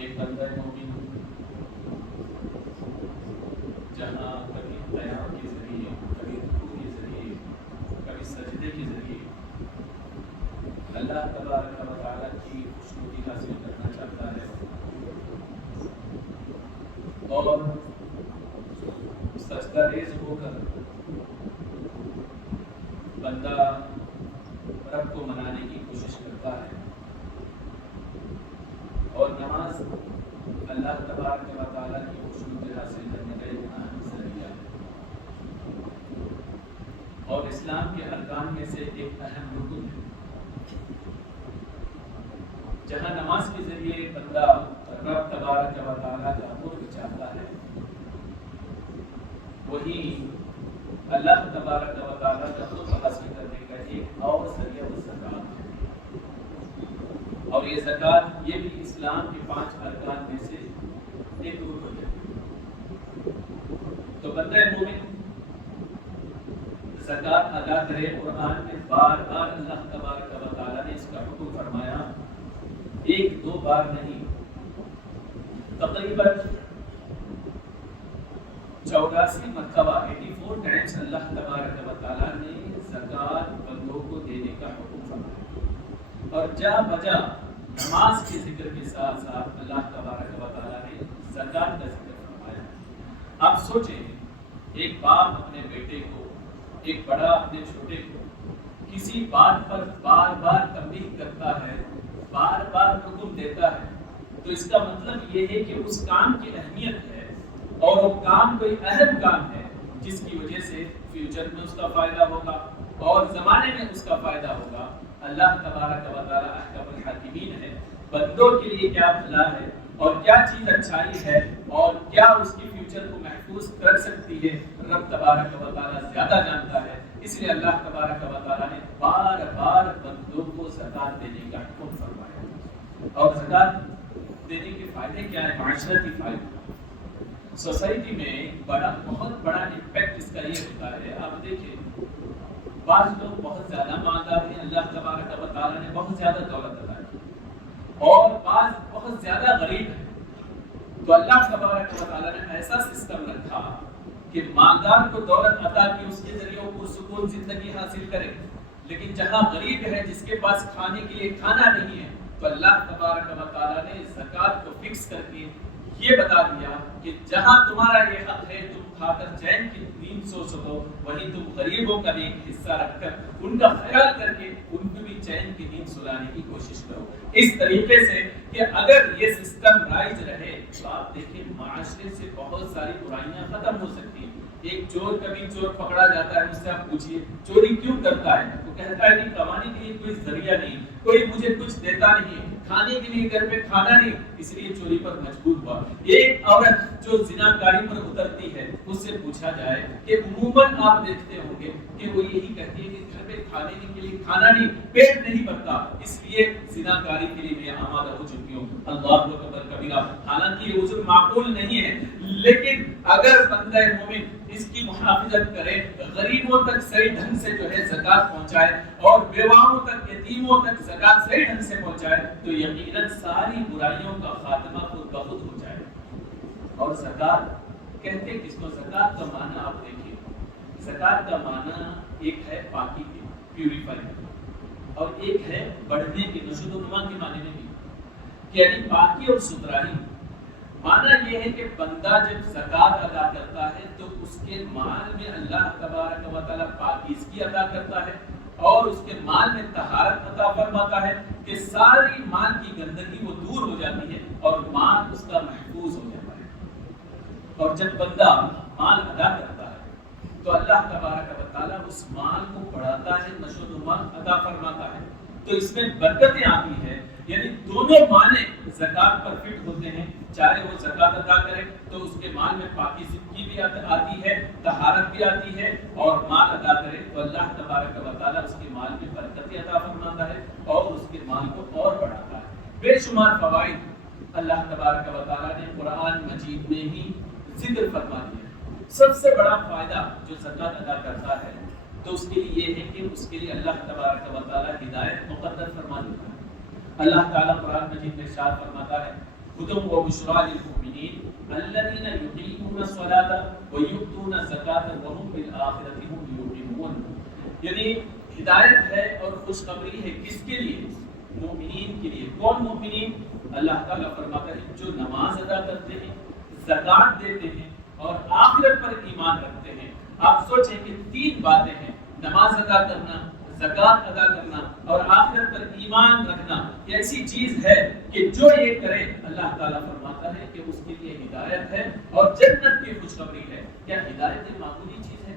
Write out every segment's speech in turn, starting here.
ایک بندہ مومن جہاں کبھی قیام کے ذریعے، کبھی رکوع کے ذریعے، کبھی سجدے کے ذریعے اللہ تبارک و تعالیٰ کی خوشنودی حاصل کرنا چاہتا ہے اور سجدہ ریز ہو کر بندہ رب کو منانے کی کوشش کرتا ہے، اور نماز اللہ تبارک و تعالیٰ کی خوشنودی حاصل کرنے کا ایک اہم ذریعہ ہے اور اسلام کے ارکان میں سے ایک اہم رکن ہے۔ جہاں نماز کے ذریعے بندہ رب تبارک و تعالیٰ کا قرب چاہتا ہے، وہیں اللہ تبارک و تعالیٰ کا قرب حاصل کرنے کا ایک اور ذریعہ وہ زکوٰۃ ہے، اور یہ زکوٰۃ یہ بھی اسلام کے 5 ارکان میں سے ایک رکن ہے۔ تو بندہ مومن زکوٰۃ ادا کرے۔ قرآن میں بار بار اللہ تبارک و تعالیٰ نے اس کا حکم فرمایا، 1-2 بار نہیں، تقریباً 84 مرتبہ 84 ٹائمز اللہ تبارک و تعالیٰ نے زکوٰۃ بندوں کو دینے کا حکم فرمایا، اور جا بجا نماز کے ذکر کے ساتھ ساتھ اللہ تبارک و تعالیٰ نے زکوٰۃ کا ذکر فرمایا۔ آپ سوچیں، ایک باپ اپنے بیٹے کو، ایک بڑا اپنے چھوٹے کو کسی بات پر بار بار تنبیہ کرتا ہے، بار بار حکم دیتا ہے، تو اس کا مطلب یہ ہے کہ اس کام کی اہمیت ہے، اور وہ کام کوئی اہم کام ہے جس کی وجہ سے فیوچر میں اس کا فائدہ ہوگا اور زمانے میں اس کا فائدہ ہوگا۔ اللہ تبارک و تعالیٰ احکم الحاکمین ہے، بندوں کے لیے کیا بھلا ہے اور کیا چیز اچھائی ہے اور کیا اس کی فیوچر کو محفوظ کر سکتی ہے، رب تبارک و تعالیٰ زیادہ جانتا ہے۔ اس لیے اللہ تبارک و تعالیٰ نے بار بار بندوں کو زکوٰۃ دینے کا حکم فرمایا۔ اور زکوٰۃ دینے کے فائدے کیا ہیں؟ معاشرتی فائدے، سوسائٹی میں بہت بڑا امپیکٹ اس کا یہ ہوتا ہے۔ آپ دیکھیں، بعض لوگ بہت زیادہ مالدار ہیں، اللہ تبارک و تعالیٰ نے بہت زیادہ دولت عطا کی، اور بعض بہت زیادہ غریب ہیں، تو اللہ تبارک و تعالیٰ نے ایسا سسٹم رکھا کہ مالدار کو دولت عطا کی، اس کے ذریعے وہ پرسکون زندگی حاصل کرے، لیکن جہاں غریب ہے، جس کے پاس کھانے کے لیے کھانا نہیں ہے، تو اللہ تبارک و تعالیٰ نے زکوٰۃ کو فکس کر کے یہ بتا دیا کہ جہاں تمہارا یہ حق ہے تم کھا کر چین کی نیند سو سکو، وہیں تم غریبوں کا بھی ایک حصہ رکھ کر ان کا خیال کر کے ان کو بھی چین کی نیند سلانے کی کوشش کرو۔ اس طریقے سے کہ اگر یہ سسٹم رائج رہے تو آپ دیکھیں معاشرے سے بہت ساری برائیاں ختم ہو سکتی ہیں۔ ایک چور، کبھی چور پکڑا جاتا ہے، اس سے آپ پوچھیے چوری کیوں کرتا ہے، وہ کہتا ہے کہ کمانے کے لیے کوئی ذریعہ نہیں، کوئی مجھے کچھ دیتا نہیں، کھانے کے لیے گھر پہ کھانا نہیں، اس لیے چوری پر مجبور ہوا۔ ایک عورت جو زناکاری پر اترتی ہے، اس سے پوچھا جائے کہ عموماً آپ دیکھتے ہوں گے کہ وہ یہی کہتی ہے کہ گھر پہ کھانے کے لیے کھانا نہیں، پیٹ نہیں بھرتا، اس لیے زناکاری کے لیے میں آمادہ ہو چکی ہوں۔ اللہ اکبر کبیرہ۔ حالانکہ یہ عذر معقول نہیں ہے، لیکن اگر بندہ مومن اس کی محافظت کرے، غریبوں تک صحیح ڈھنگ سے جو ہے زکوٰۃ پہنچائے اور بیواؤں تک، یتیموں تک زکوٰۃ صحیح ڈھنگ سے پہنچائے، تو یقیناً ساری برائیوں کا خاتمہ خود بخود ہو جائے۔ اور زکوٰۃ کہتے کس کو؟ زکوٰۃ کا معنی آپ دیکھیے، زکوٰۃ کا معنی ایک ہے پاکی کی، پیوریفائی، اور ایک ہے بڑھنے کی، نشو و نما کے معنی میں بھی، یعنی پاکی اور ستھرائی۔ معنی یہ ہے کہ بندہ جب زکوٰۃ ادا کرتا ہے تو اس کے مال میں اللہ تبارک و تعالیٰ پاکیزگی عطا کرتا ہے، اور اس کے مال میں طہارت عطا فرماتا ہے کہ ساری مال کی گندگی وہ دور ہو جاتی ہے اور مال اس کا محفوظ ہو جاتا ہے۔ اور جب بندہ مال ادا کرتا ہے تو اللہ تبارک و تعالیٰ اس مال کو بڑھاتا ہے، نشو و نما عطا فرماتا ہے، تو اس میں برکتیں آتی ہیں۔ یعنی دونوں معنی زکوٰۃ پر فٹ ہوتے ہیں، چاہے وہ زکوٰۃ ادا کرے تو اس کے مال میں پاکیزگی بھی آتی ہے، طہارت بھی آتی ہے، اور مال ادا کرے تو اللہ تبارک و تعالیٰ اس کے مال میں برکتیں عطا فرماتا ہے اور اس کے مال کو اور بڑھاتا ہے۔ بے شمار فوائد اللہ تبارک و تعالیٰ نے قرآن مجید میں ہی ذکر فرما دیا۔ سب سے بڑا فائدہ جو زکوٰۃ ادا کرتا ہے تو اس کے لیے یہ ہے کہ اس کے لیے اللہ تبارک و تعالیٰ ہدایت مقدر فرما دیتا ہے۔ اللہ تعالیٰ قرآن مجید میں ارشاد فرماتا ہے هدى وبشرى للمؤمنين الذين يقيمون الصلاة ويؤتون الزكاة وهم بالآخرة هم يوقنون. یعنی ہدایت ہے اور خوشخبری ہے کس کے لیے؟ مومنین کے لیے. کون مومنین؟ اللہ تعالیٰ فرماتا ہے جو نماز ادا کرتے ہیں، زکات دیتے ہیں اور آخرت پر ایمان رکھتے ہیں. آپ سوچیں کہ 3 باتیں ہیں، نماز ادا کرنا، زکات ادا کرنا اور آخرت پر ایمان رکھنا. یہ ایسی چیز ہے کہ جو یہ کرے اللہ تعالیٰ فرماتا ہے کہ اس کے لیے ہدایت ہے اور جنت کی خوشخبری ہے. کیا ہدایت معمولی چیز ہے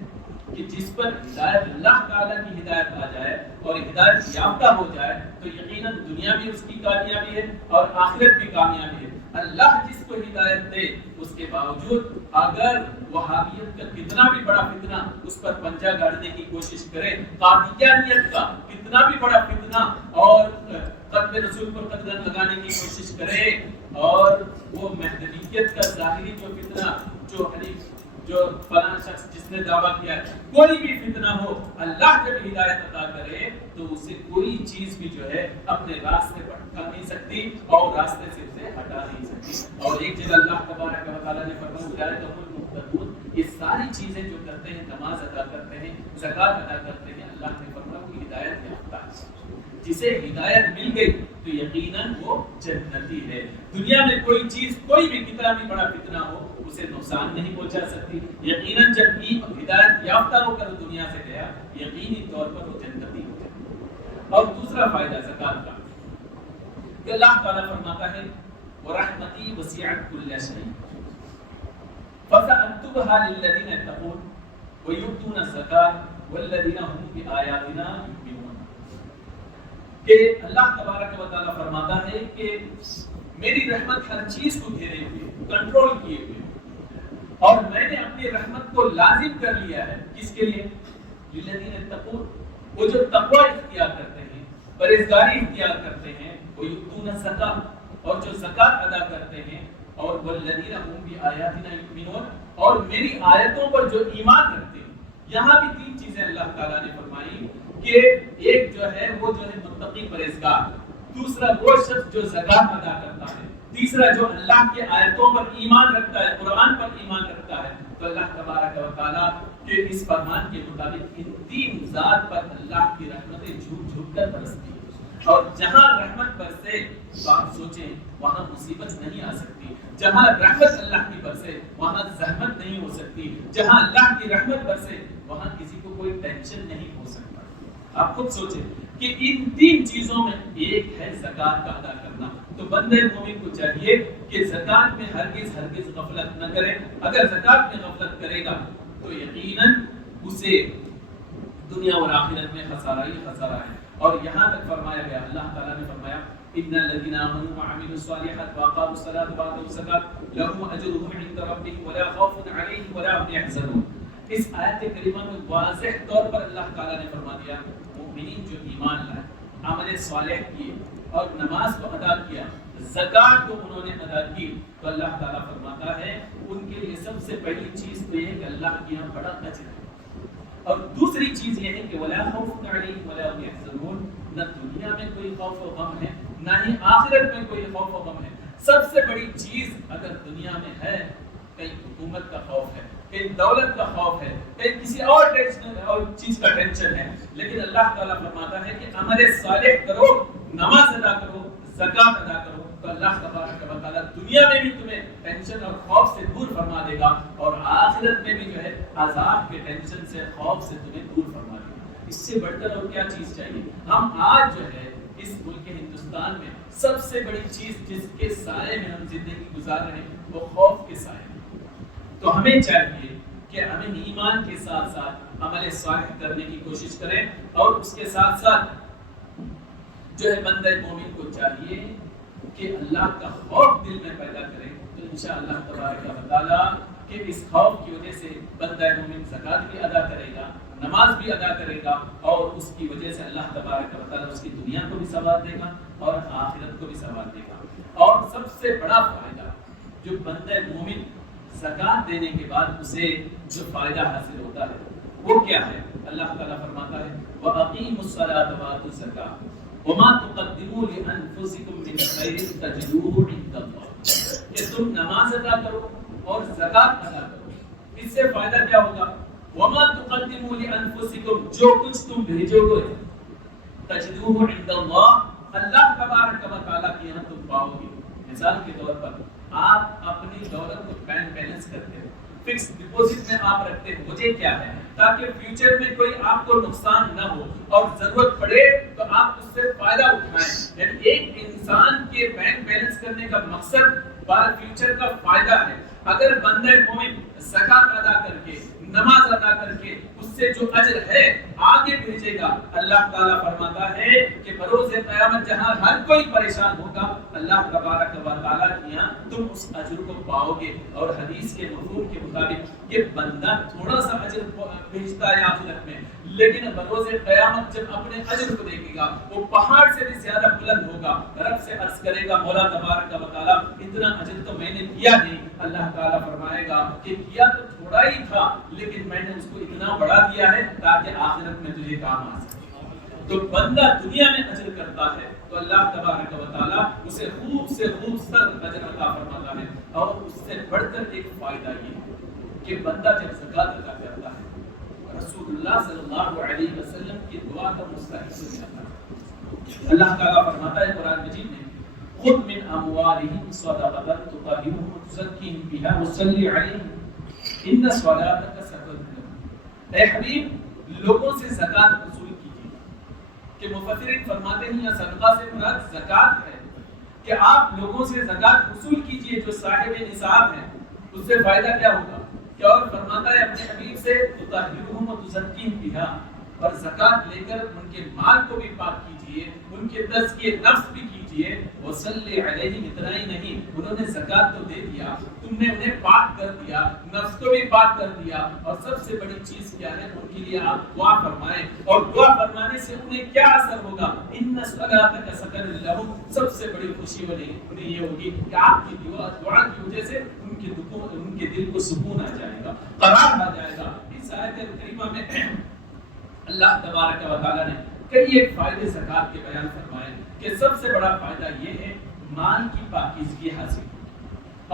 کہ جس پر ہدایت اللہ تعالیٰ کی ہدایت آ جائے اور ہدایت یافتہ ہو جائے تو یقیناً دنیا بھی اس کی کامیابی ہے اور آخرت بھی کامیابی ہے. اللہ جس کو ہدایت دے اس کے باوجود اگر وہابیت کا کتنا بھی بڑا فتنہ اس پر پنجہ گاڑنے کی کوشش کرے، قادیانیت کا کتنا بھی بڑا فتنہ اور قتل رسول پر قدغن لگانے کی کوشش کرے، اور وہ مہدویت کا ظاہری جو فتنہ جو فلاں شخص جس نے دعویٰ کیا ہے، کوئی بھی فتنہ ہو، اللہ جب ہدایت عطا کرے تو اسے کوئی چیز بھی جو ہے اپنے راستے پر ٹھکا نہیں سکتی اور راستے سے اسے ہٹا نہیں سکتی. اور ایک جگہ اللہ تبارک و تعالیٰ نے فرمایا اولئک هم المهتدون. یہ ساری چیزیں جو کرتے ہیں، نماز ادا کرتے ہیں، زکات ادا کرتے ہیں، اللہ نے فرمایا وہ ہدایت یافتہ ہے. جسے ہدایت مل گئی تو یقیناً وہ جنتی ہے. دنیا میں کوئی چیز کوئی بھی کتنا بھی بڑا فتنہ ہو اسے نقصان نہیں پہنچا سکتی. یقیناً جب ہدایت یافتہ ہو کر دنیا سے گیا یقینی طور پر وہ جنتی ہو جائے. اور دوسرا فائدہ زکات کا کہ اللہ تعالیٰ فرماتا ہے وَرَحْمَتِي وَسِعَتْ كُلَّ شَيْءٍ فَسَأَكْتُبُهَا لِلَّذِينَ يَتَّقُونَ وَيُؤْتُونَ الزَّكَاةَ وَالَّذِينَ هُمْ بِآيَاتِنَا يُؤْمِنُونَ. کہ اللہ تبارک و تعالیٰ فرماتا ہے کہ میری رحمت ہر چیز کو گھیرے ہوئے، کنٹرول کیے ہوئے، اور میں نے اپنی رحمت کو لازم کر لیا ہے. کس کے لیے؟ للذین یتقون. وہ جو تقوی اختیار کرتے ہیں، پرہیزگاری اختیار کرتے ہیں، وہ یؤتون الزکاۃ، اور جو زکات ادا کرتے ہیں، اور والذین هم بآیاتنا یؤمنون، اور میری آیتوں پر جو ایمان رکھتے ہیں. یہاں بھی 3 چیزیں اللہ تعالیٰ نے فرمائی کہ ایک جو ہے وہ جو ہے متقی پرہیزگار، دوسرا وہ شخص جو زکات ادا کرتا ہے، تیسرا جو اللہ کی آیتوں پر ایمان رکھتا ہے، قرآن پر ایمان رکھتا ہے. تو اللہ تبارک و تعالیٰ کے اس فرمان کے مطابق ان 3 ذات پر اللہ کی رحمتیں جھوٹ جھوٹ کر برستی ہیں. اور جہاں رحمت برسے تو آپ سوچیں وہاں مصیبت نہیں آ سکتی. جہاں رحمت اللہ کی برسے وہاں زحمت نہیں ہو سکتی. جہاں اللہ کی رحمت برسے وہاں کسی کو کوئی ٹینشن نہیں ہو سکتا. آپ خود سوچیں کہ ان 3 چیزوں میں ایک ہے زکات کا ادا کرنا. تو بندے مومن کو چاہیے کہ زکات میں ہرگز غفلت نہ کرے. اگر زکات میں غفلت کرے گا تو یقیناً اسے دنیا اور آخرت میں خسارہ ہی خسارہ ہے. اور یہاں تک فرمایا گیا، اللہ تعالیٰ نے فرمایا ان الذين آمنوا وعملوا الصالحات واقاموا الصلاة وآتوا الزكاة لهم اجرهم عند ربهم ولا خوف عليهم ولا هم يحزنون. اس آیت کریمہ میں واضح طور پر اللہ تعالیٰ نے فرما دیا مومنین جو ایمان لائے، عمل صالح کیے اور نماز کو ادا کیا، زکات کو انہوں نے ادا کی، تو اللہ تعالیٰ فرماتا ہے ان کے لیے سب سے پہلی چیز تو یہ ہے کہ اللہ کے یہاں بڑا اجر ہے. اور دوسری چیز یہ ہے کہ ولا خوف علیہم ولا هم يحزنون. نہ دنیا میں کوئی خوف و غم ہے، نہ ہی آخرت میں کوئی خوف و غم ہے. سب سے بڑی چیز اگر دنیا میں ہے، کہیں حکومت کا خوف ہے، کہیں دولت کا خوف ہے، کہیں کسی اور چیز کا ٹینشن ہے، لیکن اللہ تعالیٰ فرماتا ہے کہ عمل صالح کرو، نماز ادا کرو، زکات ادا کرو، تو اللہ تبارک و تعالیٰ دنیا میں بھی تمہیں ٹینشن اور خوف سے دور فرما دے گا، اور آخرت میں بھی جو ہے عذاب کے ٹینشن سے، خوف سے تمہیں دور فرما دے گا. اس سے بڑھ کر اور کیا چیز چاہیے؟ ہم آج جو ہے اس ملک ہندوستان میں سب سے بڑی چیز جس کے سائے میں ہم زندگی گزار رہے ہیں وہ خوف کے سائے میں. تو ہمیں چاہیے کہ ہمیں ایمان کے ساتھ ساتھ عمل صالح کرنے کی کوشش کریں، اور اس کے ساتھ ساتھ جو ہے بندہ مومن کو چاہیے کہ اللہ کا خوف دل میں پیدا کرے. تو انشاءاللہ تبارک و تعالیٰ کہ اس خوف کی وجہ سے بندہ مومن زکات بھی ادا کرے گا، نماز بھی ادا کرے گا، اور اس کی وجہ سے اللہ تبارک و تعالیٰ اس کی دنیا کو بھی ثواب دے گا اور آخرت کو بھی ثواب دے گا. اور سب سے بڑا فائدہ جو بندہ مومن زکات دینے کے بعد اسے جو فائدہ حاصل ہوتا ہے وہ کیا ہے؟ اللہ تعالیٰ فرماتا ہے وَأَقِيمُوا الصَّلَاةَ وَآتُوا الزَّكَاةَ وَمَا تُقَدِّمُوا لِأَنفُسِكُم مِّن خَيْرٍ تَجِدُوهُ عِندَ اللَّهِ. تم نماز ادا کرو اور زکات ادا کرو، اس سے فائدہ کیا ہوگا؟ وما تقدموا لانفسکم، جو کچھ تم بھیجو گے تجدوه عند اللہ، اللہ تبارک و تعالیٰ کے یہاں تم پاؤ گے۔ مثال کے طور پر آپ اپنی دولت کو بینک بیلنس کرتے ہو، فکس ڈپوزٹ میں آپ رکھتے ہو، وجہ کیا ہے؟ تاکہ فیوچر میں کوئی آپ کو نقصان نہ ہو اور ضرورت پڑے تو آپ اس سے فائدہ اٹھائیں۔ یعنی ایک انسان کے بینک بیلنس کرنے کا مقصد بار فیوچر کا فائدہ ہے۔ اگر بندہ مومن زکات ادا کر کے، نماز ادا کر کے اس سے جو اجر ہے آگے بھیجے گا، اللہ تعالیٰ فرماتا ہے کہ بروز قیامت جہاں ہر کوئی پریشان ہوگا، اللہ تبارک و تعالیٰ کے یہاں تم اس اجر کو پاؤ گے۔ اور حدیث کے مفہوم کے مطابق کہ بندہ تھوڑا سا اجر بھیجتا ہے آخرت میں، لیکن بروز قیامت جب اپنے اجر کو دیکھے گا وہ پہاڑ سے بھی زیادہ بلند ہوگا، رب سے عرض کرے گا مولا تبارک و تعالیٰ اتنا اجر تو میں نے کیا نہیں۔ اللہ تعالیٰ فرمائے گا کہ کیا تو تھوڑا ہی تھا، لیکن میں نے اس کو اتنا بڑا دیا ہے تاکہ آخرت میں تجھے کام آ سکے۔ تو بندہ دنیا میں اجر کرتا ہے تو اللہ تبارک و تعالیٰ اسے خوب سے خوب سر اجر عطا فرماتا ہے۔ اور اس سے بڑھ کر ایک فائدہ یہ ہے کہ بندہ جب زکات ادا کرتا ہے، رسول اللہ صلی اللہ علیہ وسلم کی دعا کا مستحق ہو جاتا ہے۔ اللہ تعالیٰ فرماتا ہے قرآن مجید میں، خذ من اموالهم صدقة تطهرهم وتزكيهم بها وصل عليهم ان صلاتك سکن لهم۔ اے حبیب، لوگوں سے زکات وصول کیجیے، کہ مفسرین فرماتے ہیں یہ صدقہ سے مراد زکات ہے، کہ آپ لوگوں سے زکات وصول کیجیے جو صاحب نصاب ہیں۔ اس سے فائدہ کیا ہوگا؟ کہ اور فرماتا ہے اپنے حبیب سے تطہرهم وتزکیہم بها، اور زکات لے کر ان کے مال کو بھی پاک کیجیے، ان کے تزکیہ نفس بھی کیجیے۔ وصلی علیہم، اتنا ہی نہیں، انہوں نے زکات تو دے دیا، تم نے انہیں پاک کر دیا، نفس کو بھی پاک کر دیا، اور سب سے بڑی چیز کیا ہے؟ ان کے لیے آپ دعا فرمائیں، اور دعا فرمانے سے انہیں کیا اثر ہوگا؟ ان صلاتک سکن لہم، سب سے بڑی خوشی انہیں یہ ہوگی کہ آپ کی دعا کی وجہ سے ان کے دل کو سکون آ جائے گا، قرار آ جائے گا۔ اس آیت کریمہ میں اللہ تبارک و تعالیٰ نے کئی ایک فائدے زکات کے بیان فرمائے کہ سب سے بڑا فائدہ یہ ہے مال کی پاکیزگی حاصل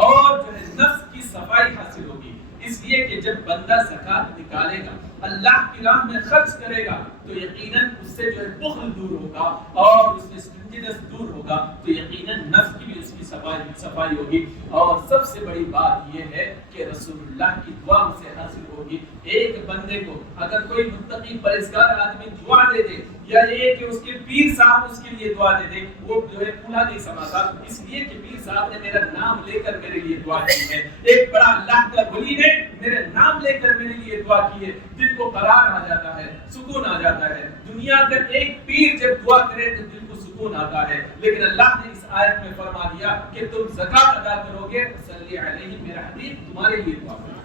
اور جو ہے نفس کی صفائی حاصل ہوگی۔ اس لیے کہ جب بندہ زکات نکالے گا، اللہ کی راہ میں خرچ کرے گا، تو یقیناً اس سے جو ہے بخل دور ہوگا اور اس سے سٹنجنس دور ہوگا، تو یقیناً نفس کی بھی اس کی صفائی ہوگی۔ اور سب سے بڑی بات یہ ہے کہ رسول اللہ کی دعا اسے حاصل ہوگی۔ ایک بندے کو اگر کوئی متقی پرہیزگار آدمی دعا دے دے، یا یہ کہ اس کے پیر صاحب اس کے لیے دعا دے دے، وہ جو ہے پورا نہیں سماتا، اس لیے کہ پیر صاحب نے میرا نام لے کر میرے لیے دعا کی ہے، ایک بڑا اللہ کا ولی نے میرے نام لے کر میرے لیے دعا کی ہے، دل کو قرار آ جاتا ہے، سکون آ جاتا ہے۔ دنیا کا ایک پیر جب دعا کرے تو دل کو سکون آتا ہے، لیکن اللہ نے اس آیت میں فرما دیا کہ تم زکات ادا کرو گے، صلی علیہ، میرا حبیب تمہارے لیے دعا کرے۔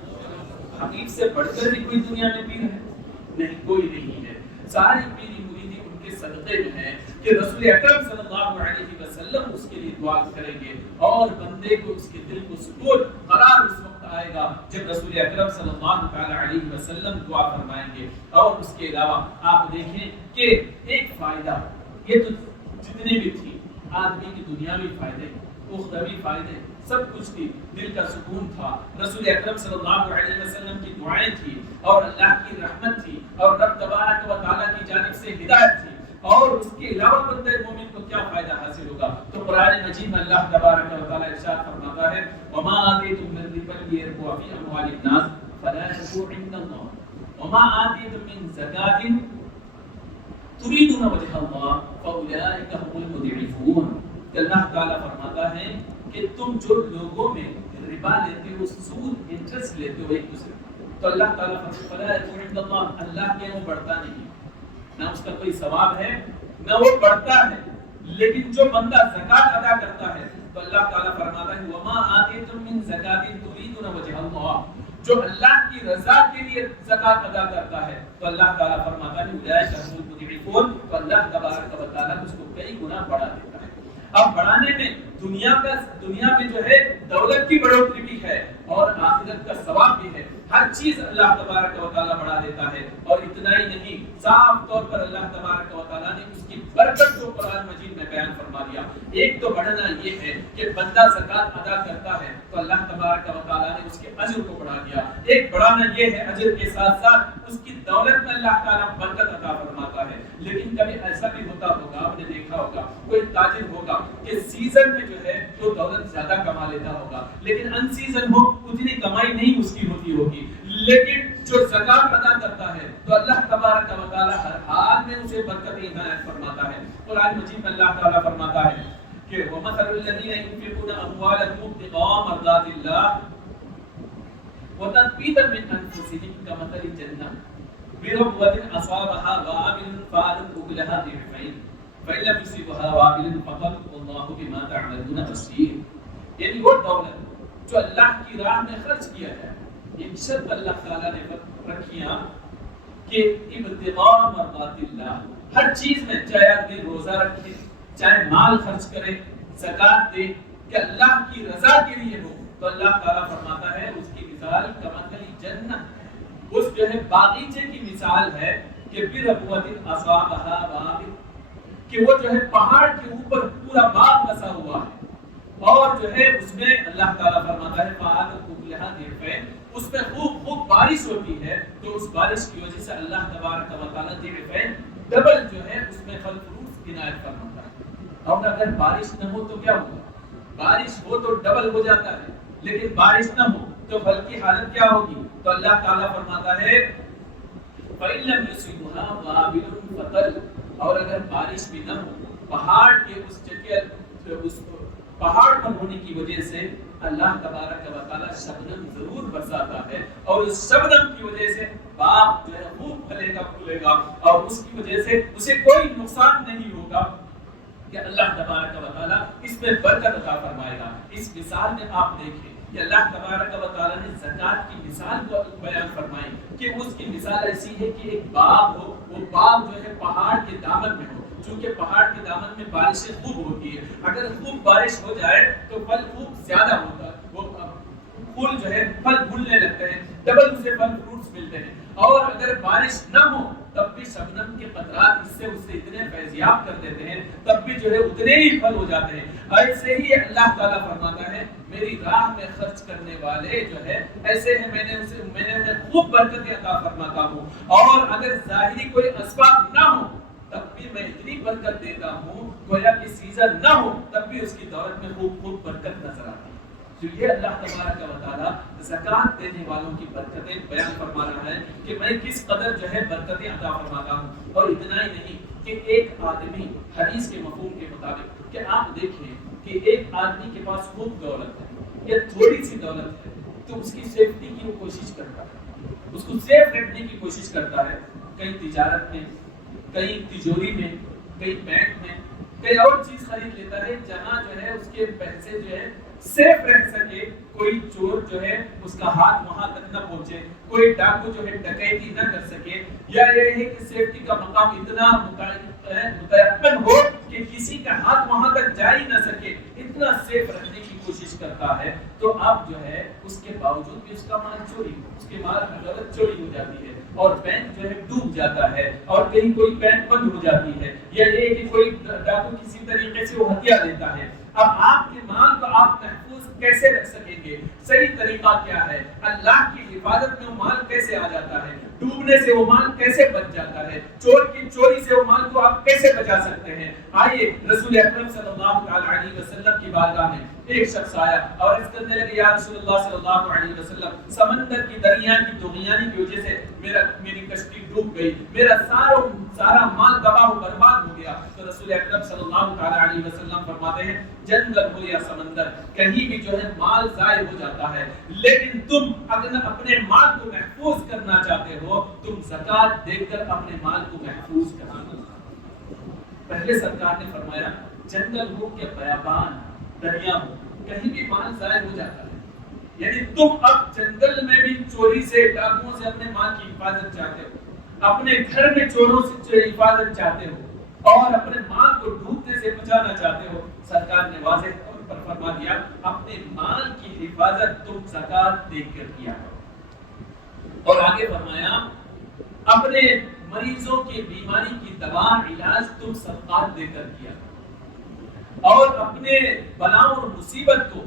حبیب سے بڑھ کر بھی کوئی دنیا میں پیر ہے؟ نہیں، کوئی نہیں ہے۔ ساری پیری مریدی ان کے صدقے میں ہے کہ رسول اکرم صلی اللہ علیہ وسلم اس کے لیے دعا کریں گے، اور بندے کو اس کے دل کو سکون قرار اس وقت آئے گا جب رسول اکرم صلی اللہ علیہ وسلم دعا فرمائیں گے۔ اور اس کے علاوہ آپ دیکھیں کہ ایک فائدہ، یہ تو جتنے بھی تھی آدمی کی دنیاوی فائدے، اخروی فائدے، سب کچھ تھی، دل کا سکون تھا، رسول اکرم صلی اللہ علیہ وسلم کی دعائیں تھی، اور اللہ کی رحمت تھی، اور رب تبارک و تعالیٰ کی جانب سے ہدایت تھی۔ اور اس کے علاوہ بندے مومن کو کیا فائدہ حاصل ہوگا؟ تو قرآن مجید میں اللہ تبارک و تعالیٰ ارشاد فرماتا ہے، وما آتیتم من ربا لیربو فی اموال الناس فلا یربو عند اللہ وما آتیتم من زکاۃ تریدون وجہ اللہ فاولئک هم المضعفون۔ اللہ تعالیٰ فرماتا ہے کہ تم جو لوگوں میں ربا لیتے ہو، سود، انٹرسٹ لیتے ہو ایک دوسرے کو، تو اللہ تعالیٰ فرماتا ہے فلا یربو عند اللہ، اللہ کے وہ بڑھتا نہیں، نہ اس کا کوئی ثواب ہے نہ وہ بڑھتا ہے۔ لیکن جو بندہ زکات ادا کرتا ہے تو اللہ تعالیٰ فرماتا ہے وما آتیتم من زکاۃ تریدون وجہ اللہ، جو اللہ کی رضا کے لیے زکات ادا کرتا ہے تو اللہ تعالیٰ فرماتا ہے اولئک هم المضعفون، تو اللہ تبارک و تعالیٰ اس کو کئی گنا بڑھا دیتا ہے۔ اب بڑھانے میں دنیا میں جو ہے دولت کی بڑھوتری بھی ہے اور آخرت کا ثواب بھی ہے، ہر چیز اللہ تبارک و تعالیٰ بڑھا دیتا ہے۔ اور اتنا ہی نہیں، صاف طور پر اللہ تبارک و تعالیٰ نے اس کی برکت کو قرآن مجید میں بیان فرما دیا۔ ایک تو بڑھنا یہ ہے کہ بندہ زکوٰۃ ادا کرتا ہے تو اللہ تبارک و تعالیٰ نے اس کے اجر کو بڑھا دیا۔ ایک بڑھانا یہ ہے اجر کے ساتھ ساتھ اس کی دولت میں اللہ تعالیٰ برکت عطا فرماتا ہے۔ لیکن کبھی ایسا بھی ہوتا ہوگا، آپ نے دیکھا ہوگا کوئی تاجر ہوگا کہ سیزن میں جو ہے وہ دولت زیادہ کما لیتا ہوگا، لیکن ان سیزن ہو اتنی کمائی نہیں اس کی ہوتی ہوگی، لیکن جو زکوٰۃ ادا کرتا ہے تو اللہ تبارک و تعالیٰ ہر حال میں اسے برکت عنایت فرماتا ہے۔ قرآن مجید میں اللہ تعالیٰ فرماتا ہے کہ وَمَثَلُ الَّذِينَ يُنفِقُونَ أَمْوَالَهُمُ ابْتِغَاءَ مَرْضَاتِ اللَّهِ وَتَثْبِيتًا مِنْ أَنفُسِهِمْ كَمَثَلِ جَنَّةٍ بِرَبْوَةٍ أَصَابَهَا وَابِلٌ فَآتَتْ أُكُلَهَا ضِعْفَيْنِ فَإِن لَّمْ يُصِبْهَا وَابِلٌ فَطَلٌّ وَاللَّهُ بِمَا تَعْمَلُونَ بَصِيرٌ۔ یعنی وہ دولت جو اللہ کی راہ میں خرچ کیا جائے، یہ شرط اللہ تعالیٰ نے رکھیاں کہ ابتغاء مرضات اللہ، ہر چیز میں چاہے آدمی روزہ رکھے، چاہے مال خرچ کرے، زکوٰۃ دے، کہ اللہ کی رضا کے لیے ہو، تو اللہ تعالیٰ فرماتا ہے اس کی مثال کمثل جنت، اس جو ہے باغیچے کی مثال ہے کہ بربوۃ اصابها وابل، کہ وہ جو ہے پہاڑ کے اوپر پورا باغ بسا ہوا ہے، اور جو ہے اس میں اللہ تعالیٰ فرماتا ہے فَآتَتْ أُكُلَهَا ضِعْفَيْنِ، اس میں خوب بارش ہوتی ہے تو اس بارش کی وجہ سے اللہ تبارک و تعالیٰ ضِعْفَيْن ڈبل جو ہے اس میں پھل فروٹ عنایت فرماتا ہے۔ اور اگر بارش نہ ہو تو کیا ہوگا؟ بارش ہو تو ڈبل ہو جاتا ہے، لیکن بارش نہ ہو تو پھل کی حالت کیا ہوگی؟ تو اللہ تعالیٰ فرماتا ہے فَإِن لَّمْ يُصِبْهَا وَابِلٌ فَطَلٌّ، اور اگر بارش بھی نہ ہو، پہاڑ کے اس جگہ اس پہاڑ پر ہونے کی وجہ سے اللہ تبارک و تعالیٰ شبنم ضرور برساتا ہے، اور اس شبنم کی وجہ سے باغ جو ہے خوب پھلے گا پھولے گا، اور اس کی وجہ سے اسے کوئی نقصان نہیں ہوگا، کہ اللہ تبارک و تعالیٰ اس میں برکت عطا فرمائے گا۔ اس مثال میں آپ دیکھیں کہ اللہ تبارک و تعالیٰ نے زکوٰۃ کی مثال کو بیان فرمائی کہ اس کی مثال ایسی ہے کہ ایک باغ ہو، وہ باغ جو ہے پہاڑ کے دامن میں ہو، چونکہ پہاڑ کے دامن میں بارشیں خوب ہوتی ہے، اگر خوب بارش ہو جائے تو پھل خوب زیادہ ہوتا ہے، وہ پھول جو ہے پھل پھولنے لگتے ہیں، ڈبل اسے پھل فروٹس ملتے ہیں، اور اگر بارش نہ ہو تب بھی شبنم کے قطرات اس سے اتنے فیضیاب کر دیتے ہیں، تب بھی جو ہے اتنے ہی پھل ہو جاتے ہیں۔ ایسے ہی اللہ تعالیٰ فرماتا ہے میری راہ میں خرچ کرنے والے جو ہے ایسے ہیں، میں نے انہیں خوب برکتیں عطا فرماتا ہوں، اور اگر ظاہری کوئی اسباب نہ ہو تب بھی میں اتنی برکت دیتا ہوں، گویا کہ سیزن نہ ہو تب بھی اس کی دولت میں خوب برکت نظر آتی ہے۔ تو یہ اللہ تبارک و تعالیٰ زکوٰۃ دینے والوں کی برکتیں بیان فرما رہا ہے کہ میں کس قدر جو ہے برکتیں عطا فرماتا ہوں۔ اور اتنا ہی نہیں کہ ایک آدمی حدیث کے مفہوم کے مطابق کہ آپ دیکھیں کہ ایک آدمی کے پاس خوب دولت ہے یا تھوڑی سی دولت ہے تو اس کی سیفٹی کی وہ کوشش کرتا ہے، اس کو سیف رکھنے کی کوشش کرتا ہے، کہیں تجارت میں، کہیں تجوری میں، کہیں بینک میں، کہیں اور چیز خرید لیتا ہے جہاں جو ہے اس کے پیسے جو ہے سیف رہ سکے، کوئی چور جو ہے اس کا ہاتھ وہاں تک نہ پہنچے، کوئی ڈاکو جو ہے ڈکیتی نہ کر سکے، یا یہ ہے کہ سیفٹی کا مقام اتنا متیقن ہو کہ کسی کا ہاتھ وہاں تک جا ہی نہ سکے، اتنا سیف رکھنے کی کوشش کرتا ہے، تو اب جو ہے اس کے باوجود بھی اس کا مال چوری ہو، اس کے مال کی دولت چوری ہو جاتی ہے، اور بینک جو ہے ڈوب جاتا ہے، اور کہیں کوئی بینک بند ہو جاتی ہے، یا یہ کہ کوئی ڈاکو کسی طریقے سے وہ ہتھیار لیتا ہے۔ اب آپ کے مال کو آپ محفوظ کیسے رکھ سکیں گے؟ صحیح طریقہ کیا ہے؟ اللہ کی حفاظت میں وہ مال کیسے آ جاتا ہے؟ ڈوبنے سے وہ مال کیسے بچ جاتا ہے؟ چور کی چوری سے وہ مال کو آپ کیسے بچا سکتے ہیں؟ آئیے رسول اکرم صلی اللہ علیہ وسلم کی بارگاہ میں ایک شخص آیا اور اس کرنے لگے یا رسول اللہ صلی اللہ علیہ وسلم، سمندر کی دریا کی طغیانی کی وجہ سے میری کشتی ڈوب گئی، میرا سارا مال تباہ و برباد ہو گیا۔ تو رسول اکرم صلی اللہ علیہ وسلم فرماتے ہیں جنگل ہو یا سمندر، کہیں بھی جو ہے مال ضائع ہو جاتا ہے، لیکن تم اگر اپنے مال کو محفوظ کرنا چاہتے ہو تم زکوٰۃ دے کر اپنے مال کو محفوظ کرنا۔ پہلے سرکار نے فرمایا جنگل ہو کہ بیابان دریا ہو، کہیں بھی مال ضائع ہو جاتا ہے، یعنی تم اب جنگل میں بھی چوری سے ڈاکوؤں سے اپنے مال کی حفاظت چاہتے ہو، اپنے گھر میں چوروں سے حفاظت چاہتے ہو، اور اپنے مال کو ڈوبنے سے بچانا چاہتے ہو۔ سرکار نے واضح طور پر فرما دیا اپنے مال کی حفاظت تم زکوٰۃ دے کر کیا، اور آگے فرمایا اپنے مریضوں کی بیماری کی دوا علاج تم صدقات دے کر کیا کرو، اور اپنے بلاؤں اور مصیبت کو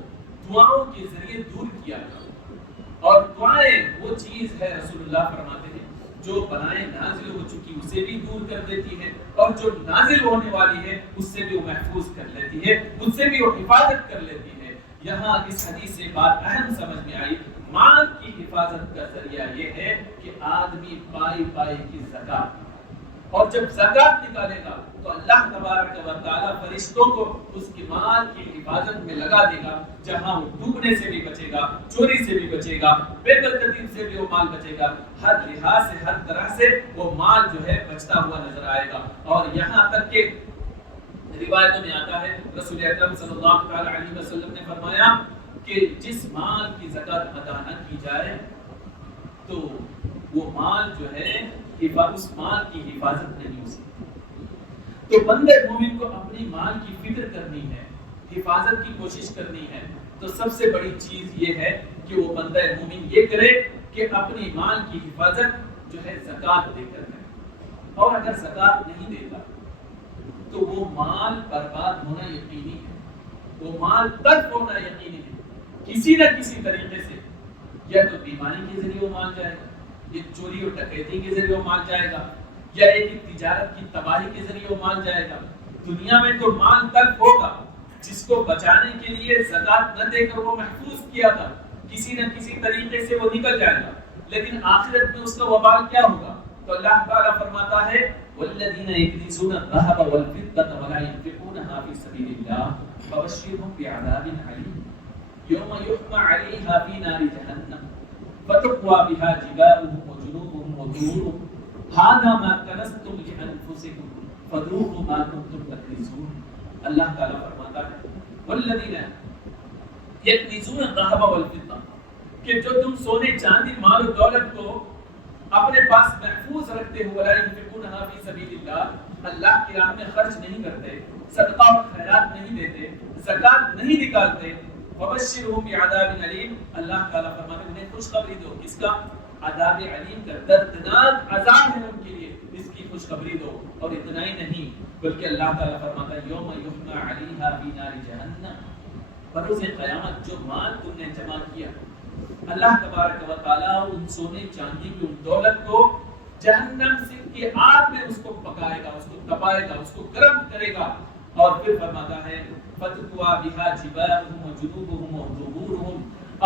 دعاؤں کے ذریعے دور کیا کرو۔ اور دعائیں وہ چیز ہے، رسول اللہ فرماتے ہیں، جو بلائیں نازل ہو چکی اسے بھی دور کر دیتی ہے، اور جو نازل ہونے والی ہے اس سے بھی وہ محفوظ کر لیتی ہے، اس سے بھی وہ حفاظت کر لیتی ہے۔ یہاں اس حدیث سے بات اہم سمجھ میں آئی، مال کی حفاظت کا ذریعہ یہ ہے کہ آدمی پائی پائی کی زکات، اور جب زکات نکالے گا تو اللہ تبارک و تعالی فرشتوں کو اس کے مال کی حفاظت میں لگا دے گا، جہاں وہ ڈوبنے سے بھی بچے گا، چوری سے بھی بچے گا، بے برکتی سے بھی وہ مال بچے گا، ہر لحاظ سے، ہر طرح سے وہ مال جو ہے بچتا ہوا نظر آئے گا۔ اور یہاں تک کہ روایتوں میں آتا ہے، رسول اکرم صلی اللہ تعالی علیہ وسلم نے فرمایا کہ جس مال کی زکات ادا نہ کی جائے تو وہ مال جو ہے اس مال کی حفاظت نہیں ہو سکتی۔ تو بندے مومن کو اپنی مال کی فکر کرنی ہے، حفاظت کی کوشش کرنی ہے، تو سب سے بڑی چیز یہ ہے کہ وہ بندہ مومن یہ کرے کہ اپنی مال کی حفاظت جو ہے زکات دے کر کرے، اور اگر زکات نہیں دیتا تو وہ مال برباد ہونا یقینی ہے، وہ مال تلف ہونا یقینی ہے، کسی نہ کسی طریقے سے، یا تو بیماری کے ذریعے وہ مال جائے گا، یا چوری اور ڈکیتی کے ذریعے وہ مال جائے گا، یا ایک تجارت کی تباہی کے ذریعے وہ مال جائے گا۔ دنیا میں تو مال تلف ہوگا، جس کو بچانے کے لیے زکات نہ دے کر وہ محفوظ کیا تھا، کسی نہ کسی طریقے سے وہ نکل جائے گا، لیکن آخرت میں اس کا وبال کیا ہوگا؟ تو اللہ تعالیٰ فرماتا ہے والذین یکنزون الذهب والفضة ولا ينفقونها في سبيل الله فبشرهم بعذاب علیم یوم یحمى علیہا فی نار جہنم فتقوى بها جباههم وجنوبهم وظهورهم هذا ما كنزتم لانفسكم فذوقوا ما كنتم تكنزون۔ اللہ تعالیٰ فرماتا ہے والذین یکنزون الذهب والفضة، کہ جو تم سونے چاندی مال و دولت کو اپنے پاس محفوظ رکھتے ہو، ولا ينفقونها في سبيل الله، اللہ کی راہ میں خرچ نہیں کرتے، صدقہ اور خیرات نہیں دیتے، زکات نہیں نکالتے، وبشرهم بعذاب علیم، اللہ تعالیٰ فرماتے ہیں انہیں خوشخبری دو، کس کا؟ عذاب علیم کا، دردناک عذاب ہے ان کے لیے، اس کی خوشخبری دو۔ اور اتنا ہی نہیں بلکہ اللہ تعالیٰ فرماتا ہے یوم یحمى علیہا فی نار جہنم، بروز قیامت جو مال تم نے جمع کیا، اللہ تبارک و تعالیٰ ان سونے چاندی کی ان دولت کو جہنم سے کی آگ میں اس کو پکائے گا، اس کو تپائے گا، اس کو گرم کرے گا، اور پھر فرماتا ہے فتقوى بها جباههم وجنوبهم وظهورهم،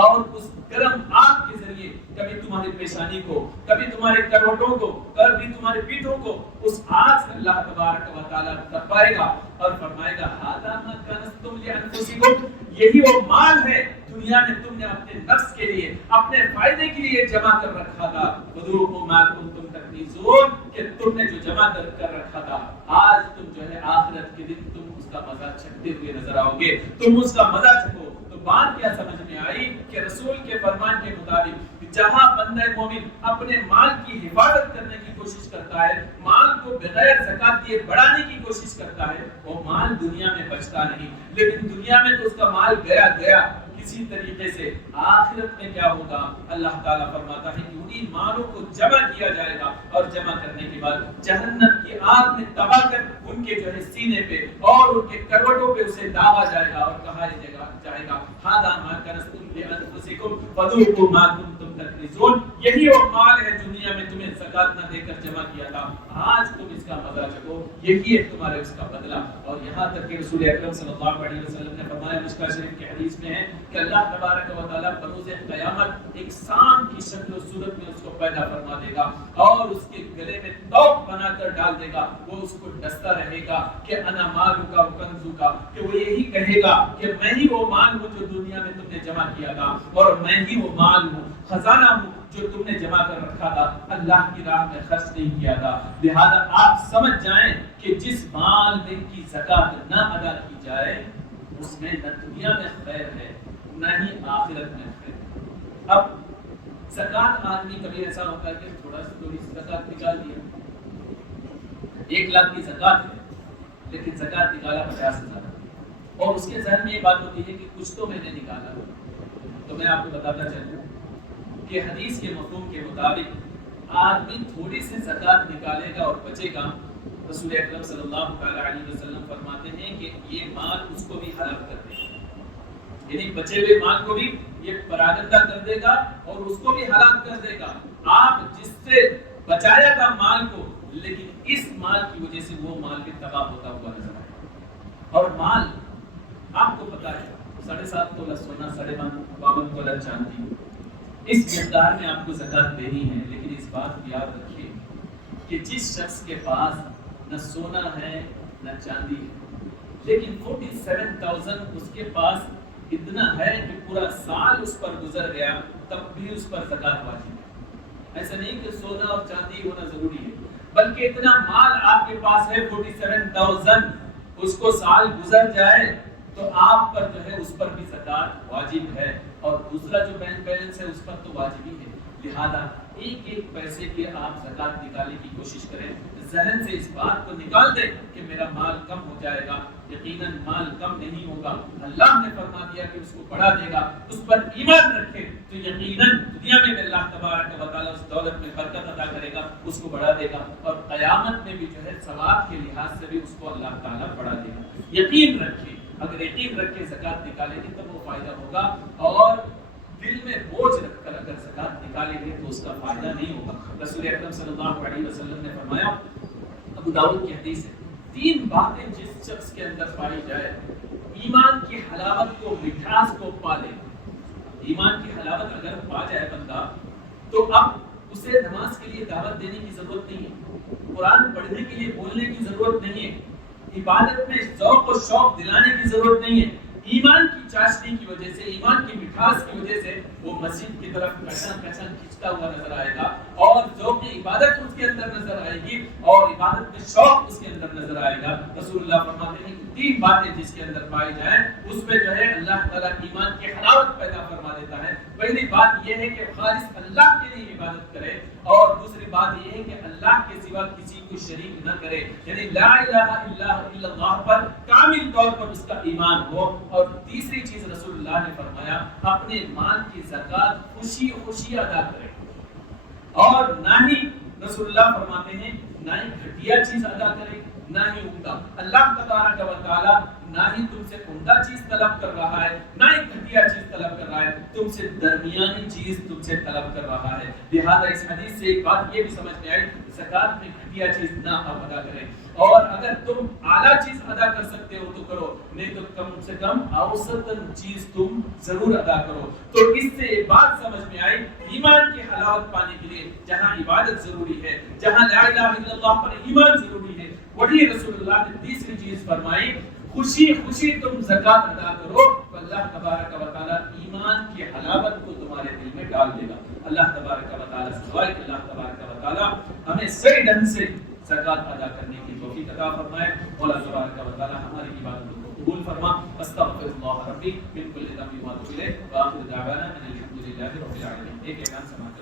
اور اس گرم آگ کے ذریعے کبھی تمہاری پیشانی کو، کبھی تمہارے کروٹوں کو، کبھی تمہارے پیٹھوں کو اس آگ سے اللہ تبارک و تعالیٰ تپائے گا، اور فرمائے گا ھذا ما کنزتم لانفسکم، یہی وہ مال ہے دنیا میں تم نے اپنے نفس کے لیے، اپنے فائدے کے لیے جمع کر رکھا تھا، فذوقوا ما کنتم تکنزون، کہ تم نے جو جمع کر رکھا تھا، آج تم جو ہے آخرت کے دن تم اس کا مزہ چکھتے ہوئے نظر آؤ گے، تم اس کا مزہ چکھو۔ تو بات کیا سمجھ میں آئی کہ رسول کے فرمان کے مطابق جہاں بندہ مومن اپنے مال کی حفاظت کرنے کی کوشش کرتا ہے، مال کو بغیر زکات دیے بڑھانے کی کوشش کرتا ہے، وہ مال دنیا میں بچتا نہیں، لیکن دنیا میں تو اس کا مال گیا کسی طریقے سے، آخرت میں کیا ہوگا؟ اللہ تعالیٰ فرماتا ہے کہ انہی مالوں کو جمع کیا جائے گا، اور جمع کرنے کے بعد جہنم کی آگ میں تباہ کر ان کے جو ہے سینے پہ اور ان کے کروٹوں پہ اسے داغا جائے گا، اور کہا جائے گا ھذا ما کنزتم لانفسکم فذوقوا ما کنتم تکنزون، یہی وہ مال ہے دنیا میں تمہیں زکات نہ دے کر جمع کیا تھا، آج تم اس کا مزہ چکھو، یہی ہے تمہارے اس کا بدلہ۔ اور یہاں تک کہ رسول اکرم صلی اللہ علیہ وسلم نے فرمایا، مشکاہ شریف کی حدیث میں ہے کہ اللہ تبارک و تعالیٰ بروز قیامت ایک سام کی شکل و صورت میں اس کو پیدا فرما دے گا، اور اس کے گلے میں توق بنا کر ڈال دے گا، وہ اس کو ڈستا رہے گا کہ انا مالک و کنزک، کہ وہ یہی کہے گا کہ میں ہی وہ مال ہوں جو دنیا میں تم نے جمع کیا تھا، اور میں ہی وہ مال ہوں، خزانہ ہوں جو تم نے جمع کر رکھا تھا، اللہ کی راہ میں خرچ نہیں کیا تھا۔ لہذا آپ سمجھ جائیں کہ جس مال میں کی زکات نہ ادا کی جائے اس میں نہ دنیا میں خیر ہے نہ ہی آخرت میں خیر۔ اب زکات آدمی کبھی ایسا ہوتا ہے کہ تھوڑی سی زکات نکال دیا، 1 لاکھ کی زکات ہے لیکن زکات نکالا 50,000، اور اس کے ذہن میں یہ بات ہوتی ہے کہ کچھ تو میں نے نکالا۔ تو میں آپ کو بتاتا چلوں کہ حدیث کے مفہوم کے مطابق آدمی تھوڑی سی زکات نکالے گا اور بچے گا، رسول اکرم صلی اللہ تعالی علیہ وسلم فرماتے ہیں کہ یہ مال اس کو بھی ہلاک کر دے گا، یعنی بچے ہوئے مال کو بھی یہ پراگندہ کر دے گا اور اس کو بھی ہلاک کر دے گا۔ آپ جس سے بچایا تھا مال کو، لیکن اس مال کی وجہ سے وہ مال بھی تباہ ہوتا ہوا نظر آئے۔ اور مال آپ کو پتا ہے 7.5 تولہ سونا، 52 تولہ چاندی، اس مقدار میں آپ کو زکات دینی ہے۔ لیکن اس بات کو یاد رکھیے کہ جس شخص کے پاس نہ سونا ہے نہ چاندی ہے، لیکن 47,000 اس کے پاس اتنا ہے کہ پورا سال اس پر گزر گیا، تب بھی اس پر زکات واجب ہے۔ ایسا نہیں کہ سونا اور چاندی ہونا ضروری ہے، بلکہ اتنا مال آپ کے پاس ہے 47,000، اس کو سال گزر جائے تو آپ پر جو ہے اس پر بھی زکات واجب ہے، اور دوسرا جو بینک بیلنس ہے اس پر تو واجب ہی ہے۔ لہذا ایک ایک پیسے کی آپ زکات نکالنے کی کوشش کریں، ذہن سے اس بات کو نکال دیں کہ میرا مال کم ہو جائے گا۔ یقیناً مال کم نہیں ہوگا، اللہ نے فرما دیا کہ اس کو بڑھا دے گا۔ اس پر ایمان رکھیں تو یقیناً دنیا میں اللہ تبارک و تعالیٰ اس دولت میں برکت عطا کرے گا، اس کو بڑھا دے گا، اور قیامت میں بھی جو ہے ثواب کے لحاظ سے بھی اس کو اللہ تعالیٰ بڑھا دے گا۔ یقین رکھیں، اگر یقین رکھ کے زکات نکالیں گے تو وہ فائدہ ہوگا، اور دل میں بوجھ رکھ کر اگر زکات نکالیں گے تو اس کا فائدہ نہیں ہوگا۔ رسول اکرم صلی اللہ علیہ وسلم نے فرمایا، ابو داؤد کی حدیث ہے، 3 باتیں جس شخص کے اندر پائی جائے، ایمان کی حلاوت کو، مٹھاس کو پالے۔ ایمان کی حلاوت اگر پا جائے بندہ تو اب اسے نماز کے لیے دعوت دینے کی ضرورت نہیں ہے، قرآن پڑھنے کے لیے بولنے کی ضرورت نہیں ہے، عبادت میں ذوق و شوق دلانے کی ضرورت نہیں ہے۔ ایمان کی چاشنی کی وجہ سے، ایمان کی مٹھاس کی وجہ سے وہ مسجد کی طرف کچن کچن کھینچتا ہوا نظر آئے گا، اور ذوق عبادت اس کے اندر نظر آئے گی، اور عبادت میں شوق اس کے اندر نظر آئے گا۔ رسول اللہ فرماتے ہیں کہ 3 باتیں جس کے اندر پائی جائیں اس میں جو ہے اللہ تعالیٰ ایمان کی حلاوت پیدا فرما دیتا ہے۔ پہلی بات یہ ہے کہ خالص اللہ کے لیے عبادت کرے، اور دوسری بات یہ ہے کہ اللہ کے سوا کسی کو شریک نہ کرے، یعنی لا الہ الا اللہ پر کامل طور پر اس کا ایمان ہو۔ اور تیسری چیز رسول اللہ نے فرمایا، اپنے مال کی زکات خوشی خوشی ادا کرے، اور نہ ہی رسول اللہ فرماتے ہیں نہ ہی گھٹیا چیز ادا کرے نہ ہی عمدہ۔ اللہ تبارک و تعالی نہ ہی تم سے عمدہ چیز طلب کر رہا ہے نہ ہی گھٹیا چیز طلب کر رہا ہے، تم سے درمیانی چیز تم سے طلب کر رہا ہے۔ لہذا اس حدیث سے ایک بات یہ بھی سمجھ میں آئی، زکات میں گھٹیا چیز نہ ادا کریں، اور اگر تم اعلیٰ چیز ادا کر سکتے ہو تو کرو، نہیں تو کم سے کم اوسطاً چیز تم ضرور ادا کرو۔ تو اس سے ایک بات سمجھ میں آئی، ایمان کی حلاوت پانے کے لیے جہاں عبادت ضروری ہے، جہاں لا الہ الا اللہ پر ایمان ضروری ہے، وہی رسول اللہ نے تیسری چیز فرمائی، خوشی خوشی تم زکات ادا کرو تو اللہ تبارک و تعالیٰ ایمان کی حلاوت کو تمہارے دل میں ڈال دے گا۔ اللہ تبارک و تعالیٰ سے دعا ہے کہ اللہ تبارک و تعالیٰ ہمیں صحیح ڈھنگ سے زکات ادا کرنے کی توفیق عطا فرمائے، اور اللہ تبارک و تعالیٰ ہماری عبادتوں کو قبول فرما۔ استغفر اللہ ربی من کل ذنب واتوب الیہ، وآخر دعوانا ان الحمد للہ رب العالمین۔ ایک اعلان سماعت